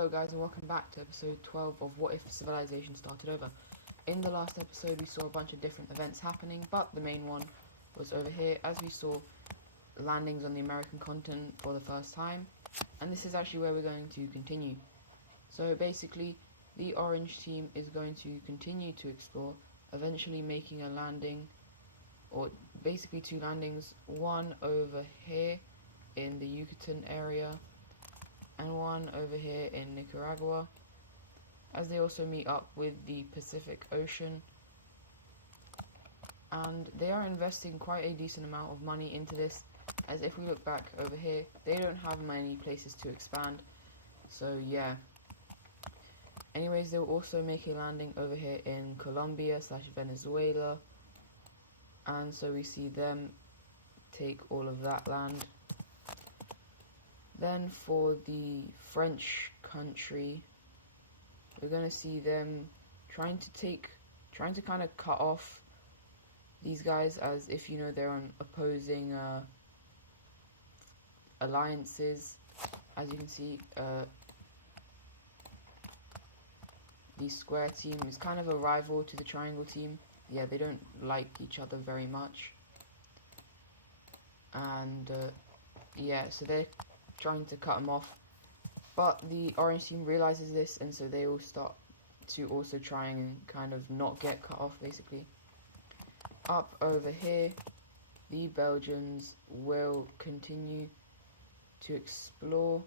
Hello guys and welcome back to episode 12 of What If Civilization Started Over. In the last episode we saw a bunch of different events happening, but the main one was over here as we saw landings on the American continent for the first time, and this is actually where we're going to continue. So basically the orange team is going to continue to explore, eventually making a landing, or basically two landings, one over here in the Yucatan area and one over here in Nicaragua, as they also meet up with the Pacific Ocean, and they are investing quite a decent amount of money into this, as if we look back over here they don't have many places to expand. So yeah, anyways, they'll also make a landing over here in Colombia / Venezuela, and so we see them take all of that land. Then for the French country, we're going to see them trying to kind of cut off these guys, as if you know they're on opposing alliances. As you can see, the square team is kind of a rival to the triangle team. Yeah, they don't like each other very much, and yeah, so they're trying to cut them off, but the orange team realizes this, and so they all start to also try and kind of not get cut off. Basically, up over here the Belgians will continue to explore.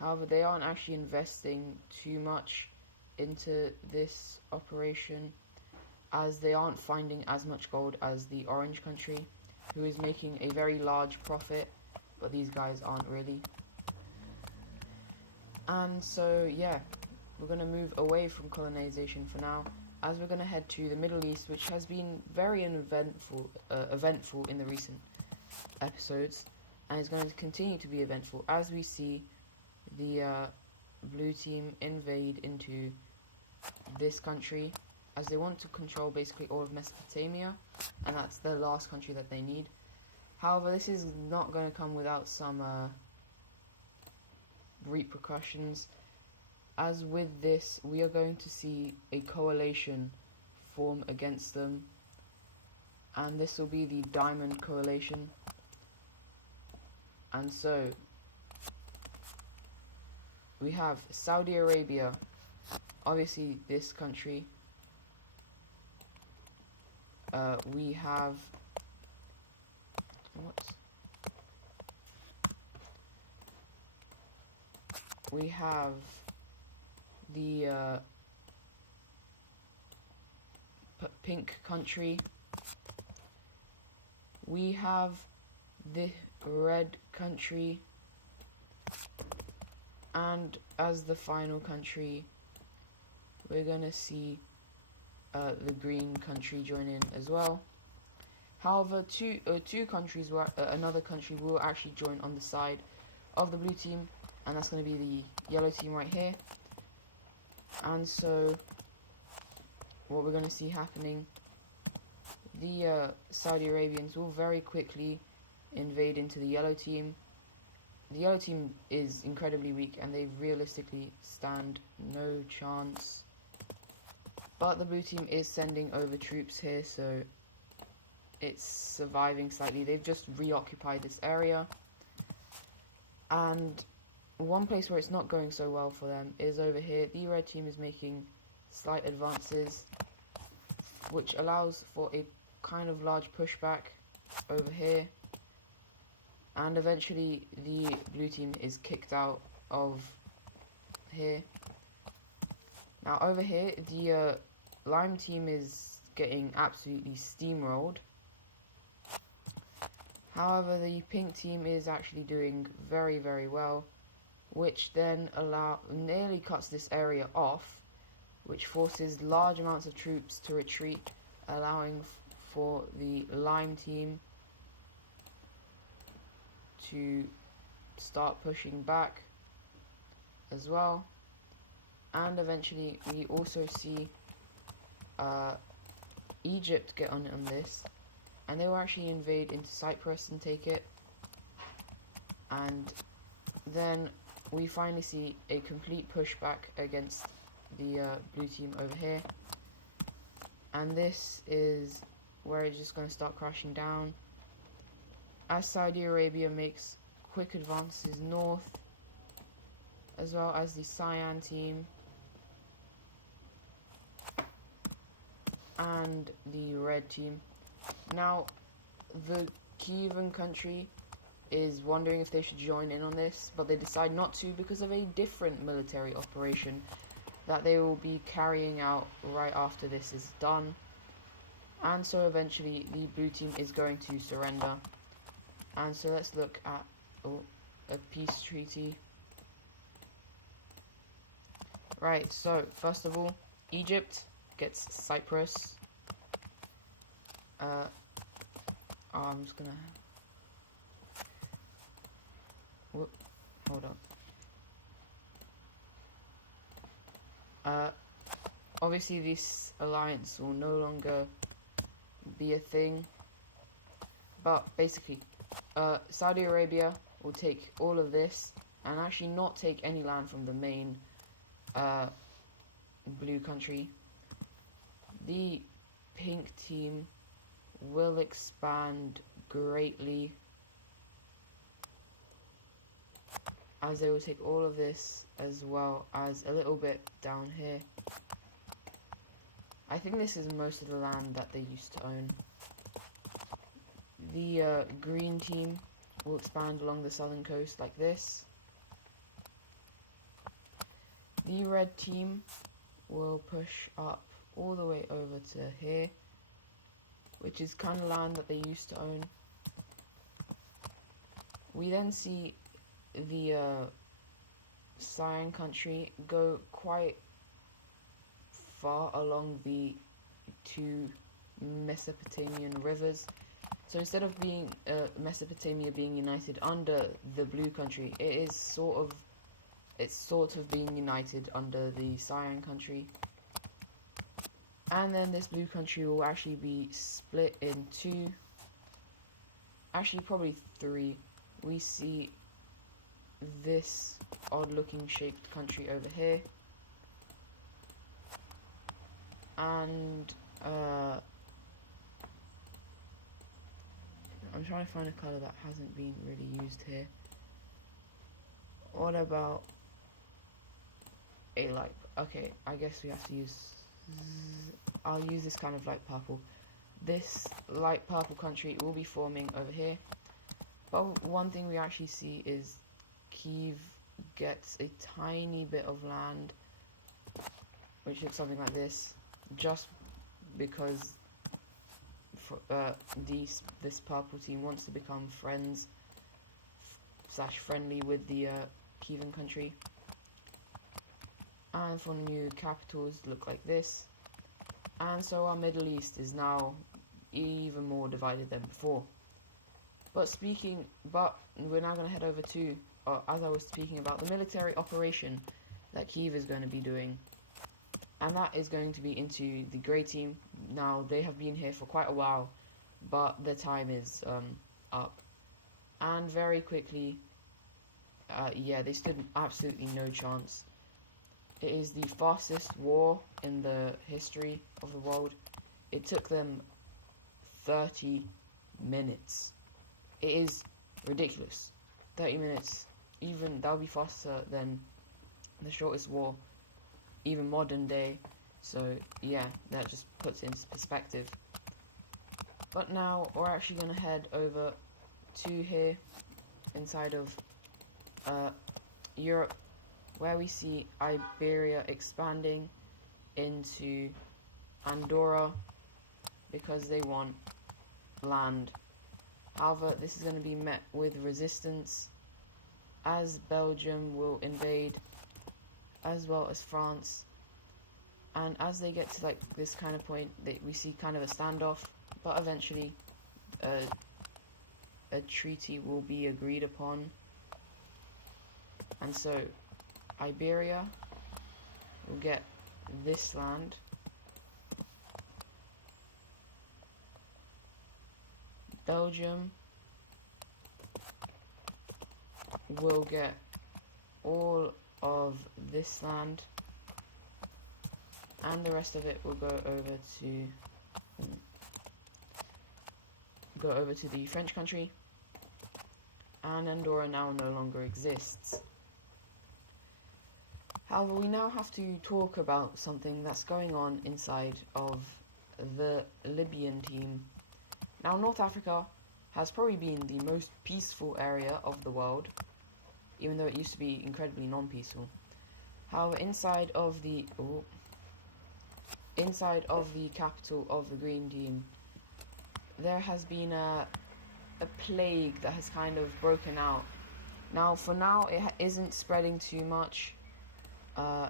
However, they aren't actually investing too much into this operation, as they aren't finding as much gold as the orange country, who is making a very large profit, but these guys aren't really. And so yeah, we're going to move away from colonization for now, as we're going to head to the Middle East, which has been very eventful in the recent episodes, and is going to continue to be eventful as we see the blue team invade into this country, as they want to control basically all of Mesopotamia, and that's the last country that they need. However, this is not going to come without some repercussions, as with this we are going to see a coalition form against them, and this will be the Diamond Coalition. And so we have Saudi Arabia, obviously this country. We have the pink country. We have the red country, and as the final country we're gonna see the green country join in as well. However, two countries, another country will actually join on the side of the blue team, and that's going to be the yellow team right here. And so what we're going to see happening, the Saudi Arabians will very quickly invade into the yellow team. The yellow team is incredibly weak, and they realistically stand no chance. But the blue team is sending over troops here, so it's surviving slightly. They've just reoccupied this area, and one place where it's not going so well for them is over here. The red team is making slight advances, which allows for a kind of large pushback over here, and eventually the blue team is kicked out of here. Now over here the lime team is getting absolutely steamrolled. However, the pink team is actually doing very, very well, which then nearly cuts this area off, which forces large amounts of troops to retreat, allowing for the lime team to start pushing back as well. And eventually we also see Egypt get on this, and they will actually invade into Cyprus and take it. And then we finally see a complete pushback against the blue team over here, and this is where it's just going to start crashing down as Saudi Arabia makes quick advances north, as well as the Cyan team and the red team. Now the Kievan country is wondering if they should join in on this, but they decide not to because of a different military operation that they will be carrying out right after this is done. And so eventually the blue team is going to surrender. And so let's look at a peace treaty. Right, so first of all, Egypt gets Cyprus. I'm just gonna hold on. Obviously this alliance will no longer be a thing, but basically Saudi Arabia will take all of this and actually not take any land from the main blue country. The pink team will expand greatly, as they will take all of this as well as a little bit down here. I think this is most of the land that they used to own. The green team will expand along the southern coast like this. The red team will push up all the way over to here, which is kind of land that they used to own. We then see the Cyan country go quite far along the two Mesopotamian rivers. So instead of being Mesopotamia being united under the blue country, it's sort of being united under the Cyan country. And then this blue country will actually be split in two, actually probably three. We see this odd looking shaped country over here, and I'm trying to find a colour that hasn't been really used here. What about a light? Okay, I guess we have to use, I'll use this kind of light purple. This light purple country will be forming over here. But one thing we actually see is Kiev gets a tiny bit of land, which looks something like this, just because this purple team wants to become friendly with the Kievan country. And for new capitals look like this. And so our Middle East is now even more divided than before. But we're now going to head over to, as I was speaking about, the military operation that Kiev is going to be doing. And that is going to be into the grey team. Now, they have been here for quite a while, but their time is up. And very quickly, they stood absolutely no chance. It is the fastest war in the history of the world. It took them 30 minutes. It is ridiculous. 30 minutes, even that would be faster than the shortest war, even modern day. So yeah, that just puts it into perspective. But now we're actually going to head over to here inside of Europe, where we see Iberia expanding into Andorra because they want land. However, this is going to be met with resistance, as Belgium will invade, as well as France. And as they get to like this kind of point, we see kind of a standoff, but eventually a treaty will be agreed upon. And so Iberia will get this land. Belgium will get all of this land, and the rest of it will go over to the French country, and Andorra now no longer exists. However, we now have to talk about something that's going on inside of the Libyan team. Now, North Africa has probably been the most peaceful area of the world, even though it used to be incredibly non-peaceful. However, inside of the capital of the Green Team, there has been a plague that has kind of broken out. Now, for now, it isn't spreading too much. I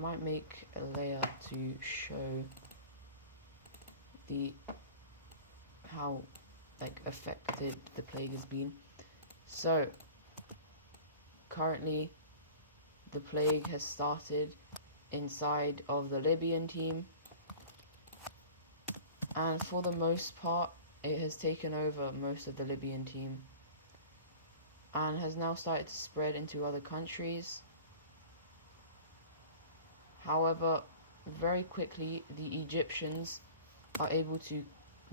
might make a layer to show how affected the plague has been. So currently the plague has started inside of the Libyan team, and for the most part it has taken over most of the Libyan team and has now started to spread into other countries. However, very quickly the Egyptians are able to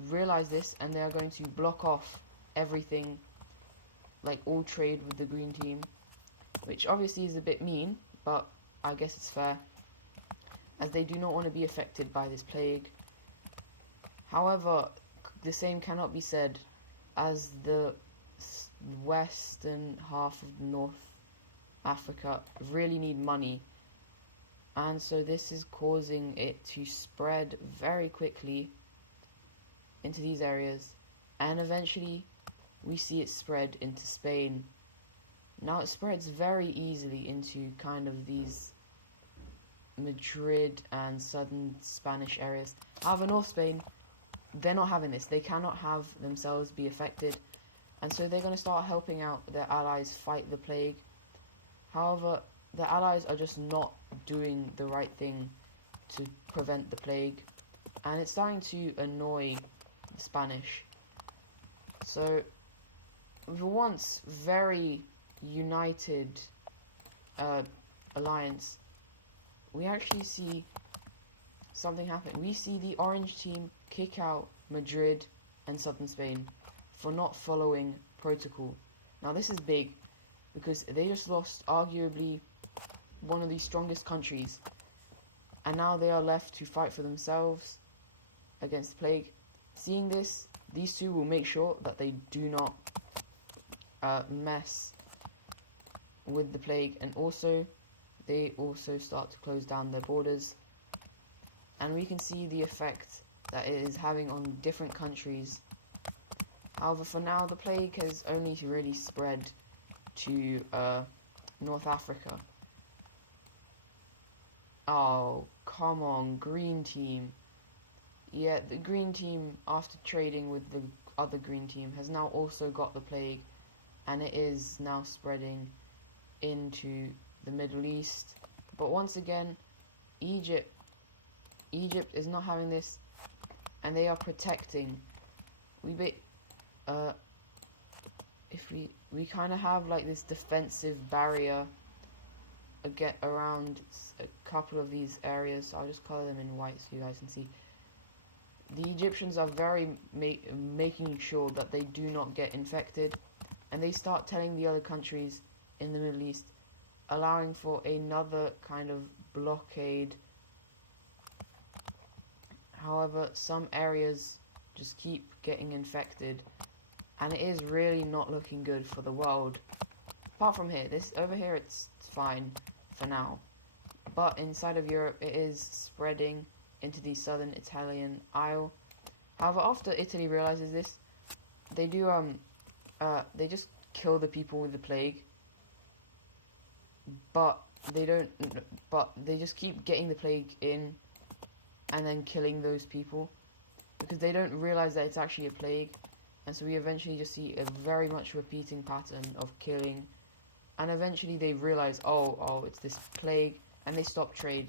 realize this, and they are going to block off everything, like all trade with the Green Team, which obviously is a bit mean, but I guess it's fair, as they do not want to be affected by this plague. However, the same cannot be said as the western half of North Africa really need money, and so this is causing it to spread very quickly into these areas, and eventually we see it spread into Spain. Now it spreads very easily into kind of these Madrid and southern Spanish areas. However, North Spain, they're not having this. They cannot have themselves be affected, and so they're going to start helping out their allies fight the plague. However, the allies are just not doing the right thing to prevent the plague, and it's starting to annoy the Spanish. So the once very united alliance, we actually see something happen. We see the Orange Team kick out Madrid and southern Spain for not following protocol. Now this is big, because they just lost arguably one of the strongest countries, and now they are left to fight for themselves against the plague. Seeing this, these two will make sure that they do not mess with the plague, and also they also start to close down their borders, and we can see the effect that it is having on different countries. However, for now the plague has only really spread to North Africa. Oh, come on, Green Team. Yeah, the Green Team, after trading with the other Green Team, has now also got the plague, and it is now spreading into the Middle East. But once again, Egypt is not having this, and they are protecting. We kind of have like this defensive barrier around a couple of these areas. I'll just color them in white so you guys can see. The Egyptians are very making sure that they do not get infected, and they start telling the other countries in the Middle East, allowing for another kind of blockade. However, some areas just keep getting infected, and it is really not looking good for the world. Apart from here, over here it's fine for now, but inside of Europe it is spreading into the southern Italian Isle. However, after Italy realizes this, they they just kill the people with the plague, but they just keep getting the plague in and then killing those people, because they don't realize that it's actually a plague. And so we eventually just see a very much repeating pattern of killing, and eventually they realize, oh, it's this plague, and they stop trade.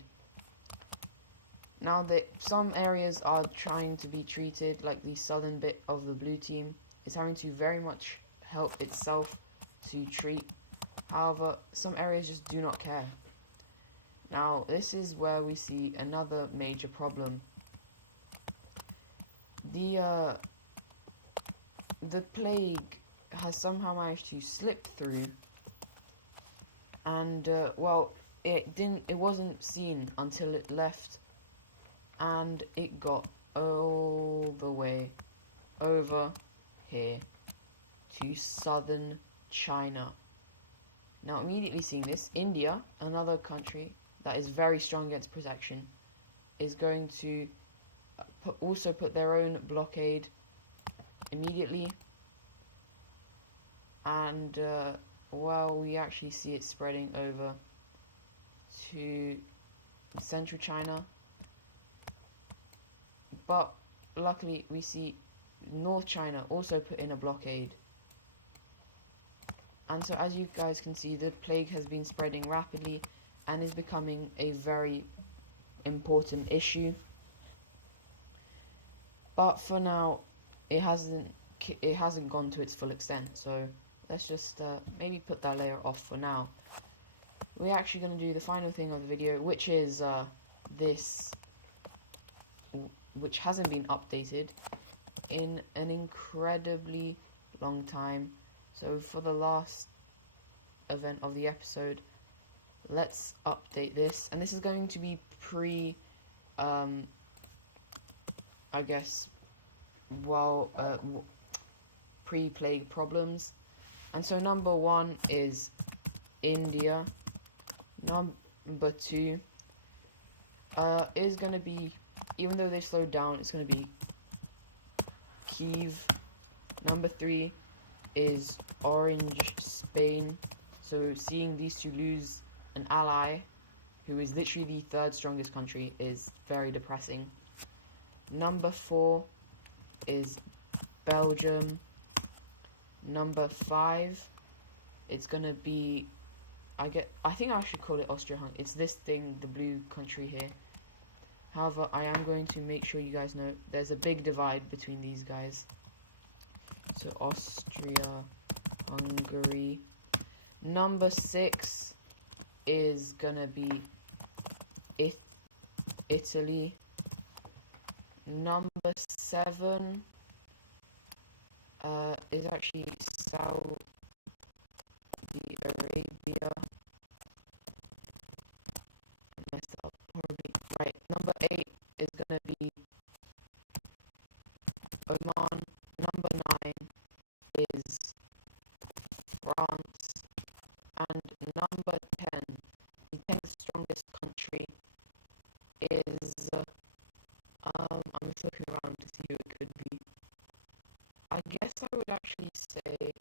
Now some areas are trying to be treated, like the southern bit of the blue team is having to very much help itself to treat However, some areas just do not care. Now, this is where we see another major problem. The plague has somehow managed to slip through, and well, it wasn't seen until it left, and it got all the way over here to southern China. Now, immediately seeing this, India, another country that is very strong against protection, is going to also put their own blockade immediately. And, well, we actually see it spreading over to central China. But, luckily, we see North China also put in a blockade. And so, as you guys can see, the plague has been spreading rapidly and is becoming a very important issue. But for now, it hasn't gone to its full extent. So let's just maybe put that layer off for now. We're actually going to do the final thing of the video, which is this, which hasn't been updated in an incredibly long time. So for the last event of the episode, let's update this, and this is going to be I guess, well, pre-plague problems. And so number 1 is India. Number 2 is going to be, even though they slowed down, it's going to be Kyiv. Number 3 is Orange, Spain. So seeing these two lose an ally, who is literally the 3rd strongest country, is very depressing. Number 4 is Belgium. Number 5, it's gonna be, I think I should call it Austria-Hungary. It's this thing, the blue country here. However, I am going to make sure you guys know there's a big divide between these guys. So Austria, Hungary. Number 6 is gonna be Italy. Number 7 is actually Saudi Arabia. I messed up horribly. Right, number 8 is gonna be Oman. Number 9 is France. And number 10, the 10th strongest country is, I'm just looking around to see who it could be. I guess I would actually say, it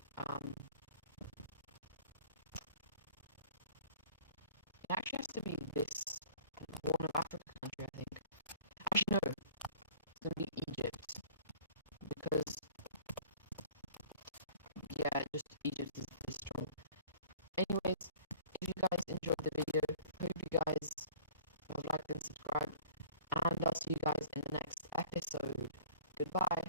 actually has to be this Horn of Africa country, I think. Actually, no, it's going to be Egypt, because, yeah, just Egypt is pretty strong. Anyways, if you guys enjoyed the video, hope you guys have liked and subscribed, and I'll see you guys in the next episode. Goodbye.